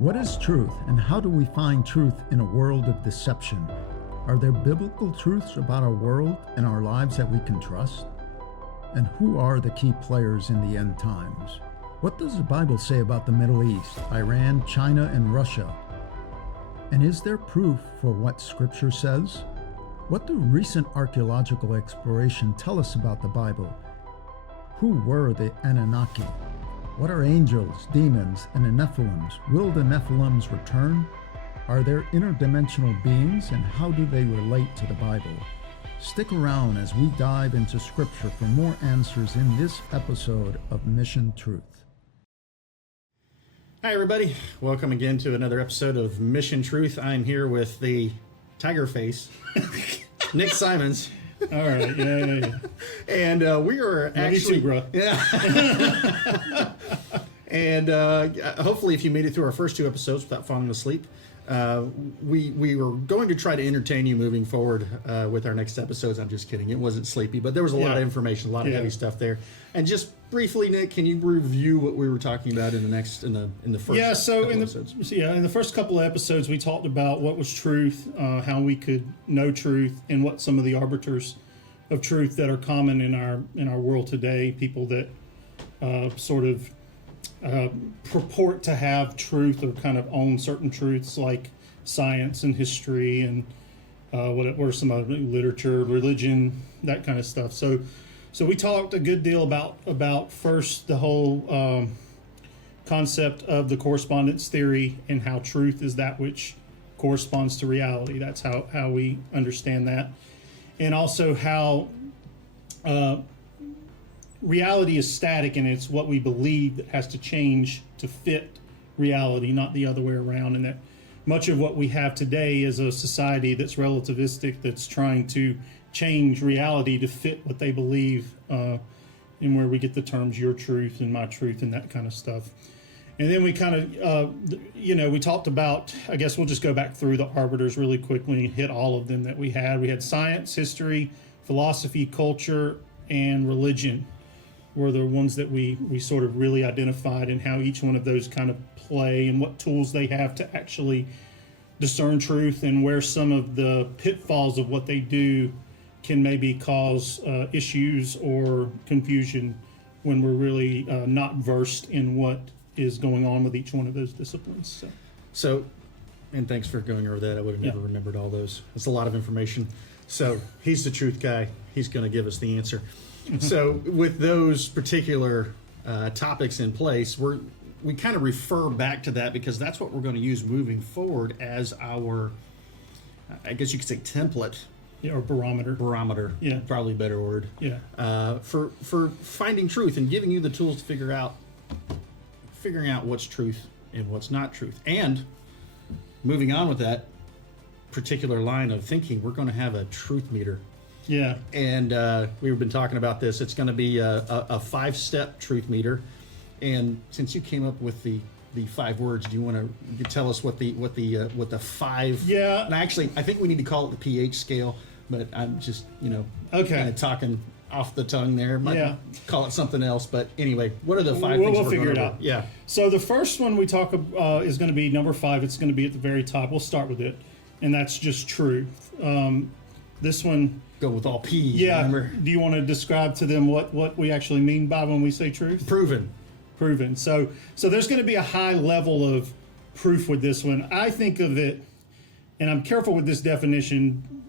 What is truth, and how do we find truth in a world of deception? Are there biblical truths about our world and our lives that we can trust? And who are the key players in the end times? What does the Bible say about the Middle East, Iran, China, and Russia? And is there proof for what Scripture says? What do recent archaeological exploration tell us about the Bible? Who were the Anunnaki? What are angels, demons, and the Nephilims? Will the Nephilims return? Are there interdimensional beings, and how do they relate to the Bible? Stick around as we dive into Scripture for more answers in this episode of Mission Truth. Hi, everybody. Welcome again to another episode of Mission Truth. I'm here with the tiger face, Nick Simons. All right, yeah. And we are actually, too, bro. Yeah. And hopefully, if you made it through our first two episodes without falling asleep, we were going to try to entertain you moving forward with our next episodes. I'm just kidding. It wasn't sleepy, but there was a lot of information, a lot of heavy stuff there. And just briefly, Nick, can you review what we were talking about in the first episodes? In the first couple of episodes, we talked about what was truth, how we could know truth, and what some of the arbiters of truth that are common in our world today. People that purport to have truth or kind of own certain truths, like science and history and what are some other literature, religion, that kind of stuff. So we talked a good deal about first the whole concept of the correspondence theory and how truth is that which corresponds to reality. That's how we understand that. And also how reality is static, and it's what we believe that has to change to fit reality, not the other way around. And that much of what we have today is a society that's relativistic, that's trying to change reality to fit what they believe, and where we get the terms your truth and my truth and that kind of stuff. And then we kind of, we talked about, I guess we'll just go back through the arbiters really quickly and hit all of them that we had. We had science, history, philosophy, culture, and religion were the ones that we sort of really identified, and how each one of those kind of play and what tools they have to actually discern truth, and where some of the pitfalls of what they do can maybe cause issues or confusion when we're really not versed in what is going on with each one of those disciplines. So, and thanks for going over that. I would have never remembered all those. It's a lot of information. So he's the truth guy. He's going to give us the answer. So with those particular topics in place, we kind of refer back to that because that's what we're going to use moving forward as our, I guess you could say, template. Yeah, or barometer. Barometer. Yeah. Probably a better word. Yeah. For finding truth and giving you the tools to figuring out what's truth and what's not truth. And moving on with that particular line of thinking, we're going to have a truth meter. Yeah. And we've been talking about this. It's going to be a 5-step truth meter. And since you came up with the 5 words, do you want to tell us what the 5? Yeah. And actually, I think we need to call it the pH scale. But I'm just kind of talking off the tongue there. Might call it something else. But anyway, what are the 5 things we'll figure it out? Yeah. So the first one we talk about is going to be number 5. It's going to be at the very top. We'll start with it, and that's just truth. This one. Go with all P's. Yeah. Remember? Do you want to describe to them what we actually mean by when we say truth? Proven. So there's going to be a high level of proof with this one. I think of it, and I'm careful with this definition,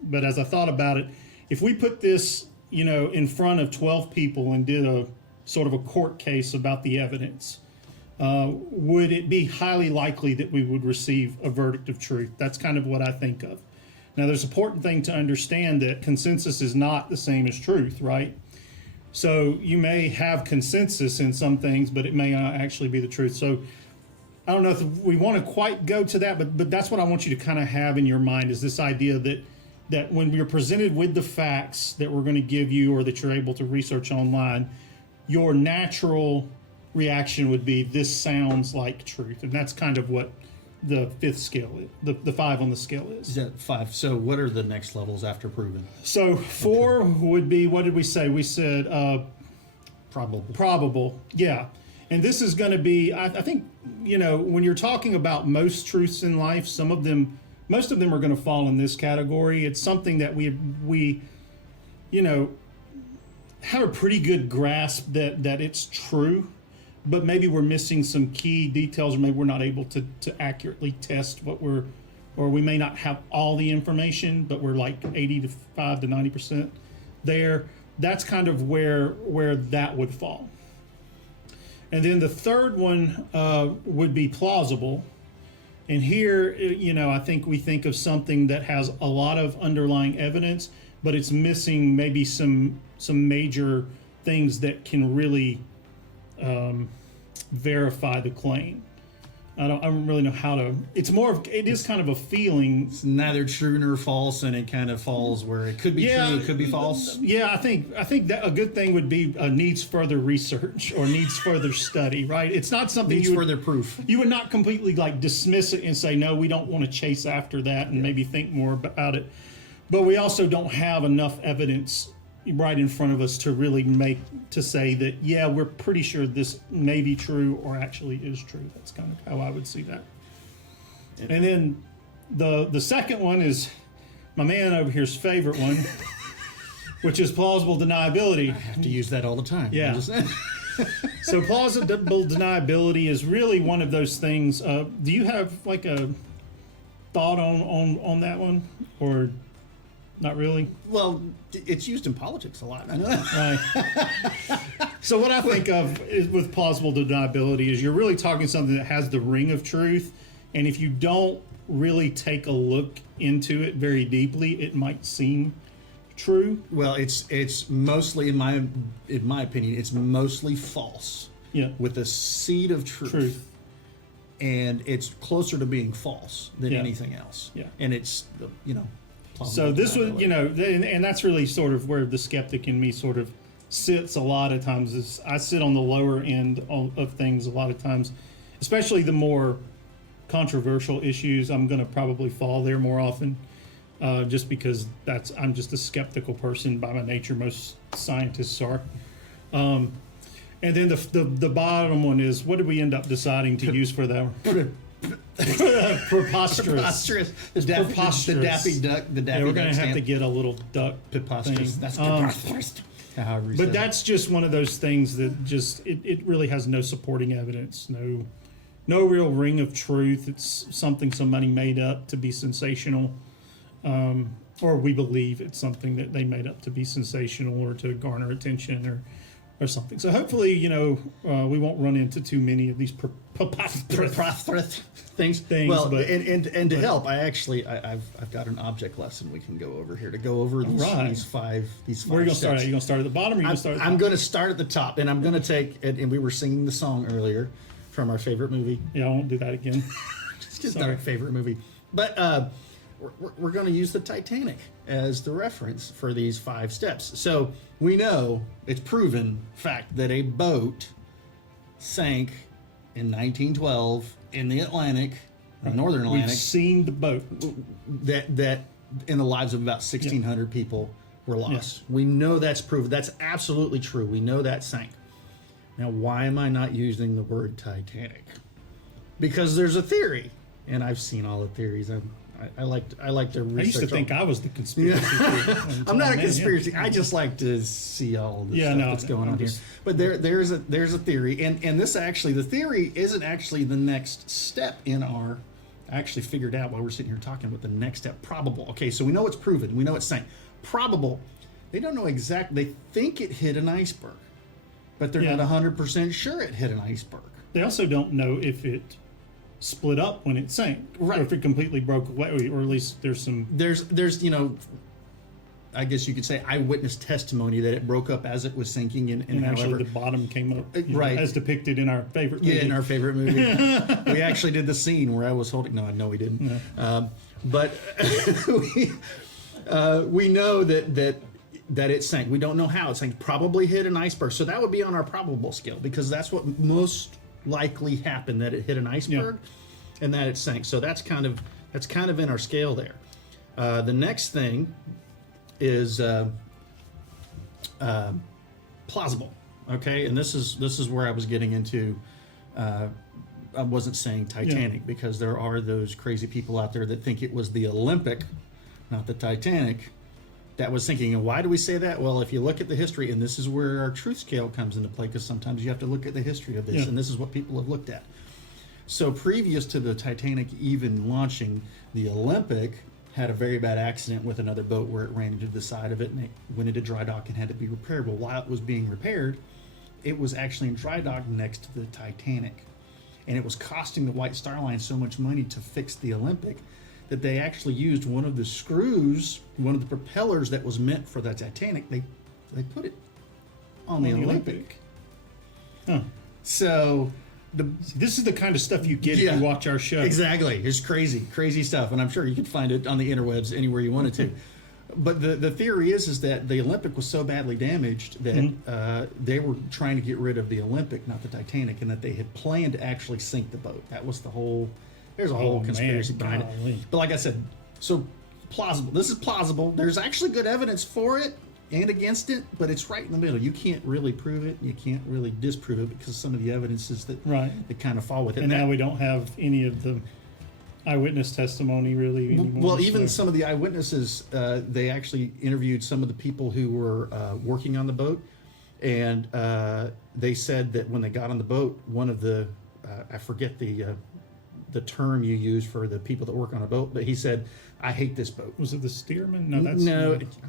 but as I thought about it, if we put this, in front of 12 people and did a sort of a court case about the evidence, would it be highly likely that we would receive a verdict of truth? That's kind of what I think of. Now, there's an important thing to understand that consensus is not the same as truth, right? So you may have consensus in some things, but it may not actually be the truth. So I don't know if we want to quite go to that, but that's what I want you to kind of have in your mind, is this idea that when you're presented with the facts that we're going to give you or that you're able to research online, your natural reaction would be, this sounds like truth. And that's kind of what the 5th scale is, the 5 on the scale is. Is that 5? So what are the next levels after proven? So 4 would be, what did we say? We said probable. Probable, yeah. And this is going to be, I think, when you're talking about most truths in life, most of them are going to fall in this category. It's something that we have a pretty good grasp that it's true, but maybe we're missing some key details, or maybe we're not able to accurately test or we may not have all the information, but we're like 85 to 90% there. That's kind of where that would fall. And then the third one would be plausible. And here, I think we think of something that has a lot of underlying evidence, but it's missing maybe some major things that can really verify the claim. I don't really know how to. It is kind of a feeling. It's neither true nor false, and it kind of falls where it could be true, it could be false. Yeah, I think that a good thing would be needs further research or needs further study. Right? It's not something Needs further proof. You would not completely dismiss it and say no, we don't want to chase after that and maybe think more about it. But we also don't have enough evidence right in front of us to really say that, yeah, we're pretty sure this may be true or actually is true. That's kind of how I would see that. And then the second one is my man over here's favorite one, which is plausible deniability. I have to use that all the time. Yeah. So plausible deniability is really one of those things. Do you have like a thought on that one, or not really? Well, it's used in politics a lot. I know that. Right. So what I think of with plausible deniability is you're really talking something that has the ring of truth, and if you don't really take a look into it very deeply, it might seem true. Well, it's mostly in my opinion, it's mostly false. Yeah. With a seed of truth. And it's closer to being false than anything else. Yeah. And it's So this was, and that's really sort of where the skeptic in me sort of sits a lot of times. Is I sit on the lower end of things a lot of times, especially the more controversial issues. I'm going to probably fall there more often, just because I'm just a skeptical person by my nature. Most scientists are. And then the bottom one is, what did we end up deciding to use for that? Preposterous. The Daffy Duck. The Daffy We're going to have to stamp. get a little duck Preposterous. thing. That's preposterous. However you say But it. that's just one of those things that just it really has no supporting evidence, no real ring of truth. It's something somebody made up to be sensational, or we believe it's something that they made up to be sensational or to garner attention or something. So hopefully, we won't run into too many of these preposterous things. Well, but, and to help, I've got an object lesson we can go over here to go over these five Where are you going to start steps. at? You going to start at the bottom, or are you going to start at the top? I'm going to start at the top, and I'm going to take. And we were singing the song earlier from our favorite movie. Yeah, I won't do that again. It's just not our favorite movie, but we're going to use the Titanic as the reference for these 5 steps. So we know it's proven fact that a boat sank in 1912 in the Atlantic, the Northern Atlantic. We've seen the boat. That in the lives of about 1,600 people were lost. Yes. We know that's proven. That's absolutely true. We know that sank. Now, why am I not using the word Titanic? Because there's a theory, and I've seen all the theories. I like to research. I used to think I was the conspiracy theory. I'm not a conspiracy. I just like to see all the stuff that's going on here. But there's a theory, and this actually, the theory isn't actually the next step in our. I actually figured out while we're sitting here talking about the next step. Probable. Okay, so we know it's proven. We know it's sank. Probable. They don't know exactly. They think it hit an iceberg, but they're not 100% sure it hit an iceberg. They also don't know if it split up when it sank, Right. or if it completely broke away, or at least there's I guess you could say eyewitness testimony that it broke up as it was sinking, and actually however, the bottom came up, right, as depicted in our favorite movie. Yeah, in our favorite movie. We actually did the scene where I was holding. No, we didn't. No. But we know that it sank. We don't know how it sank. Probably hit an iceberg. So that would be on our probable scale, because that's what most likely happened, that it hit an iceberg and that it sank. So that's kind of in our scale there. The next thing is plausible. Okay, and this is where I was getting into. I wasn't saying Titanic because there are those crazy people out there that think it was the Olympic, not the Titanic, that was sinking. And why do we say that? Well, if you look at the history, and this is where our truth scale comes into play, because sometimes you have to look at the history of this, and this is what people have looked at. So previous to the Titanic even launching, the Olympic had a very bad accident with another boat where it ran into the side of it and it went into dry dock and had to be repaired. Well, while it was being repaired, it was actually in dry dock next to the Titanic. And it was costing the White Star Line so much money to fix the Olympic that they actually used one of the screws, one of the propellers that was meant for the Titanic, they put it on the Olympic. Huh. So this is the kind of stuff you get if you watch our show. Exactly. It's crazy stuff. And I'm sure you could find it on the interwebs anywhere you wanted to. But the theory is that the Olympic was so badly damaged that they were trying to get rid of the Olympic, not the Titanic, and that they had planned to actually sink the boat. That was the whole, there's a whole conspiracy behind it. But like I said, so plausible. This is plausible. There's actually good evidence for it and against it, but it's right in the middle. You can't really prove it. You can't really disprove it because some of the evidence is that kind of fall with it. And now we don't have any of the eyewitness testimony really anymore. Well, even some of the eyewitnesses, they actually interviewed some of the people who were working on the boat, and they said that when they got on the boat, one of the I forget the term you use for the people that work on a boat, but he said, "I hate this boat." Was it the steerman? No, that's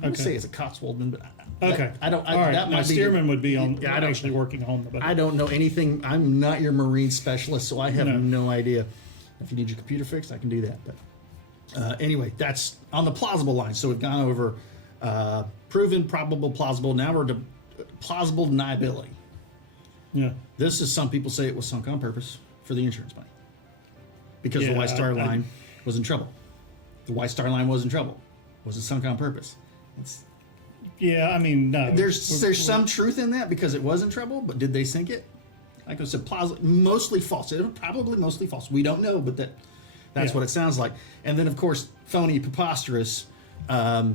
I would say it's a Cotswoldman, but I don't. All right, that my steerman would be on. I don't actually working on the boat. I don't know anything. I'm not your marine specialist, so I have no idea. If you need your computer fixed, I can do that. But anyway, that's on the plausible line. So we've gone over proven, probable, plausible. Now we're to plausible deniability. Yeah. This is, some people say it was sunk on purpose for the insurance money because the White Star Line was in trouble. The White Star Line was in trouble. Was it sunk on purpose? I mean, no. There's some truth in that because it was in trouble, but did they sink it? Like I said, mostly false. It was probably mostly false. We don't know, but that's what it sounds like. And then, of course, phony, preposterous. The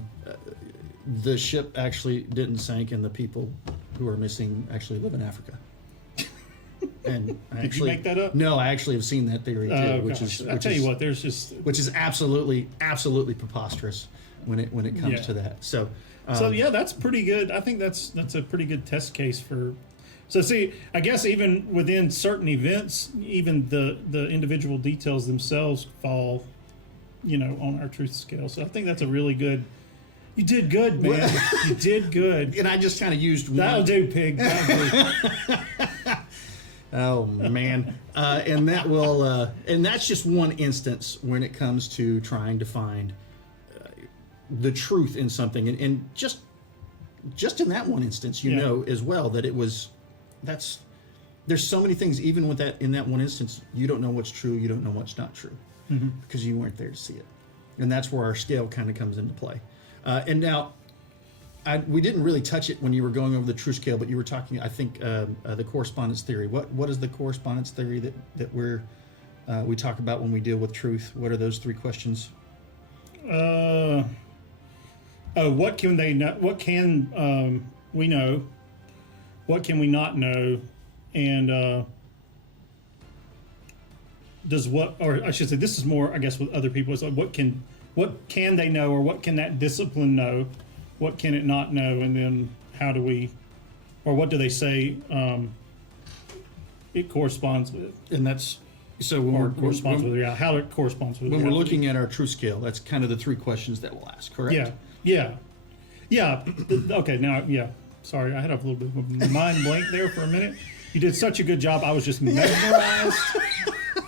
ship actually didn't sink, and the people who are missing actually live in Africa. And did you make that up? No, I actually have seen that theory too, which is absolutely preposterous when it comes to that. So that's pretty good. I think that's a pretty good test case for. So see, I guess even within certain events, even the individual details themselves fall, on our truth scale. So I think that's a really good. You did good, man. You did good. And I just kind of used one. That'll do, pig. That'll do. Oh man, and that will, and that's just one instance when it comes to trying to find the truth in something, and just in that one instance, know as well that it was. There's so many things, even with that, in that one instance, you don't know what's true, you don't know what's not true, because you weren't there to see it, and that's where our scale kind of comes into play. And now, we didn't really touch it when you were going over the true scale, but you were talking, I think, the correspondence theory. What is the correspondence theory that we talk about when we deal with truth? What are those three questions? What can they know? What can we know? What can we not know? And or I should say, this is more, I guess, with other people. It's like, what can they know, or what can that discipline know? What can it not know? And then what do they say it corresponds with? And that's, so how it corresponds with reality. When we're looking at our truth scale, that's kind of the three questions that we'll ask, correct? Yeah. Okay, now, sorry, I had a little bit of a mind blank there for a minute. You did such a good job. I was just mesmerized.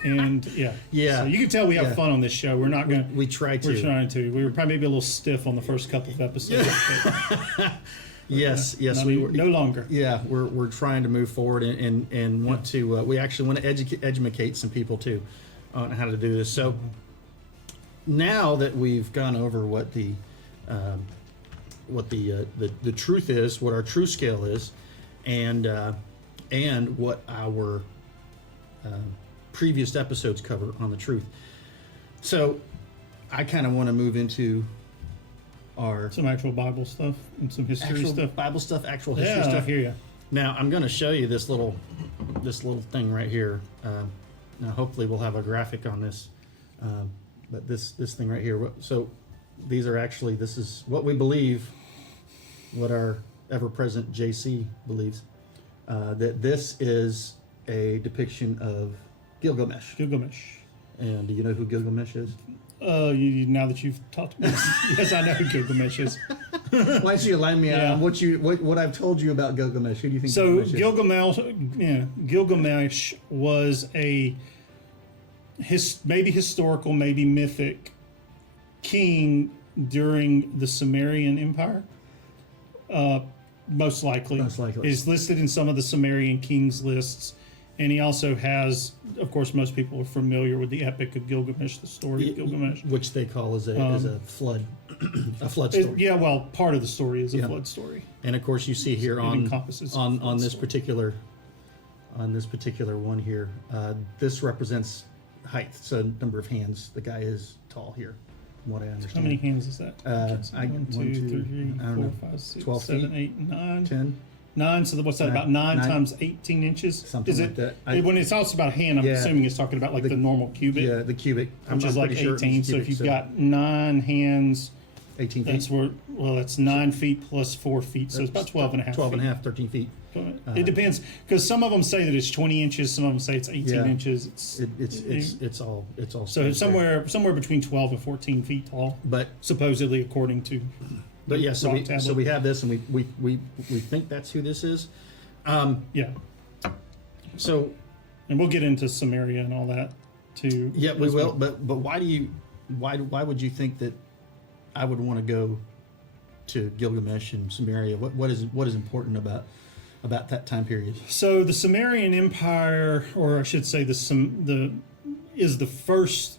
And so you can tell we have fun on this show. We're not going to. We try to. We're trying to. We were probably maybe a little stiff on the first couple of episodes. Yes. No longer. Yeah, we're trying to move forward and want to. We actually want to educate some people too on how to do this. So now that we've gone over what the truth is, what our true scale is, and what our previous episodes cover on the truth. So I kind of want to move into some actual Bible stuff and some history stuff. Bible stuff, actual history stuff. I hear you. Now I'm going to show you this little thing right here. Now hopefully we'll have a graphic on this, but this thing right here. So these are actually, this is what we believe, what our ever-present JC believes, that this is a depiction of Gilgamesh. Gilgamesh. And do you know who Gilgamesh is? Now that you've talked about this, yes, I know who Gilgamesh is. Why don't you line me out Yeah. on what I've told you about Gilgamesh? Who do you think So Gilgamesh is? Gilgamesh was a maybe historical, maybe mythic king during the Sumerian Empire. Most likely. Most likely. Is listed in some of the Sumerian kings lists. And he also has, of course, most people are familiar with the Epic of Gilgamesh, the story of Gilgamesh. Which they call as a flood, a flood story. Part of the story is a flood story. And of course, you see here on encompasses on this story. particular one here, this represents height, so number of hands. The guy is tall here, from what I understand. How many hands is that? One, 1, 2, two, 3, I don't know, 4, 5, 6, 12 7, feet? 8, 9. 10, 9. So what's that? About nine times 18 inches. Something is like it? that. When it's also about a hand, I'm Yeah. assuming it's talking about like the normal cubic, yeah, the cubic, which is like pretty sure 18. it's So if cubic, you've got 9 hands, 18 feet, that's that's 9 feet plus 4 feet. So it's about 12 and a half 12 and a feet. half, 13 feet. It depends, because some of them say that it's 20 inches, some of them say it's 18 Yeah. inches. It's all So it's somewhere between 12 and 14 feet tall, But supposedly according to. yeah, so rock we tablet. have this, and we think that's who this is. Yeah, So and we'll get into Samaria and all that too. yeah, we as will. well. But why would you think that I would want to go to Gilgamesh and Samaria? What is important about that time period? So the Sumerian Empire, or I should say is the first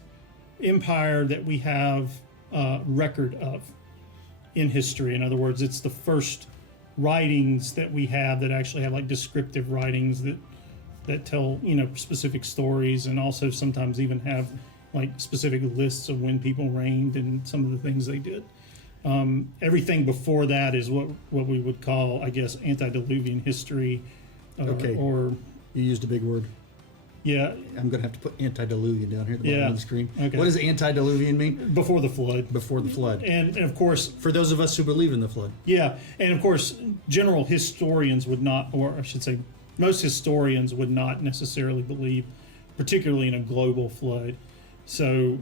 empire that we have record of in history. In other words, it's the first writings that we have that actually have like descriptive writings that tell specific stories, and also sometimes even have like specific lists of when people reigned and some of the things they did. Everything before that is what we would call, I guess, antediluvian history. Okay. Or You used a big word. yeah, I'm going to have to put antediluvian down here at the bottom Yeah. of the screen. Okay. What does antediluvian mean? before the flood. Before the flood. And of course, For those of us who believe in the flood. yeah, and of course, general historians would not, or I should say, most historians would not necessarily believe, particularly in a global flood. So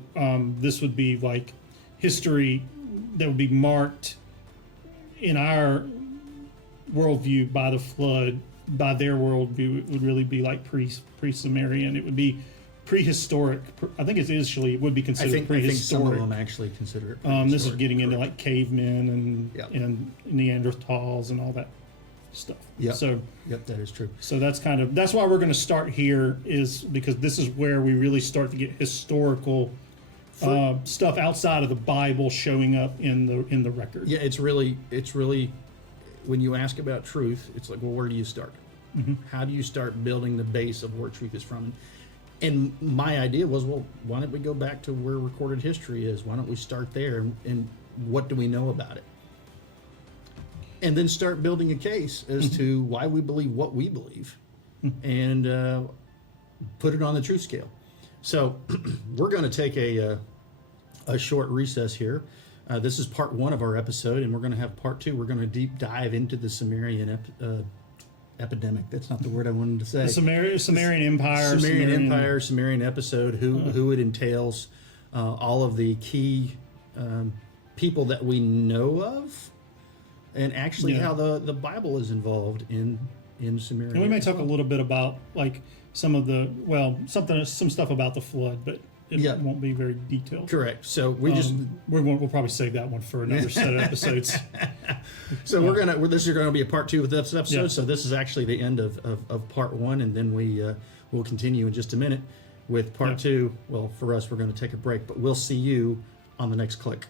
this would be like history that would be marked in our worldview by the flood. By their worldview, it would really be like pre-Sumerian. It would be prehistoric. I think it would be I considered think some of prehistoric. them actually consider it. This is prehistoric. getting into like cavemen Yep. and Neanderthals and all that stuff. Yep. So Yep, that is true. that's why we're going to start here, is because this is where we really start to get historical stuff outside of the Bible showing up in the record. Yeah, it's really when you ask about truth, it's like, well, where do you start? Mm-hmm. How do you start building the base of where truth is from? And my idea was, well, why don't we go back to where recorded history is? Why don't we start there, and what do we know about it? And then start building a case as Mm-hmm. to why we believe what we believe, and put it on the truth scale. So we're going to take a short recess here. This is part 1 of our episode, and we're going to have part 2. We're going to deep dive into the Sumerian epidemic. That's not the word I wanted to say. The Sumerian Empire. Sumerian Empire, Sumerian episode, who it entails, all of the key people that we know of, and actually Yeah. how the Bible is involved in Samaria. And we may as talk a well. little bit about like some stuff about the flood, but it Yeah. won't be very detailed. Correct. So we'll We'll probably save that one for another set of episodes. This is gonna be a part 2 of this episode. Yeah. So this is actually the end of part 1, and then we'll continue in just a minute with part Yeah. 2. Well, for us, we're going to take a break, but we'll see you on the next click.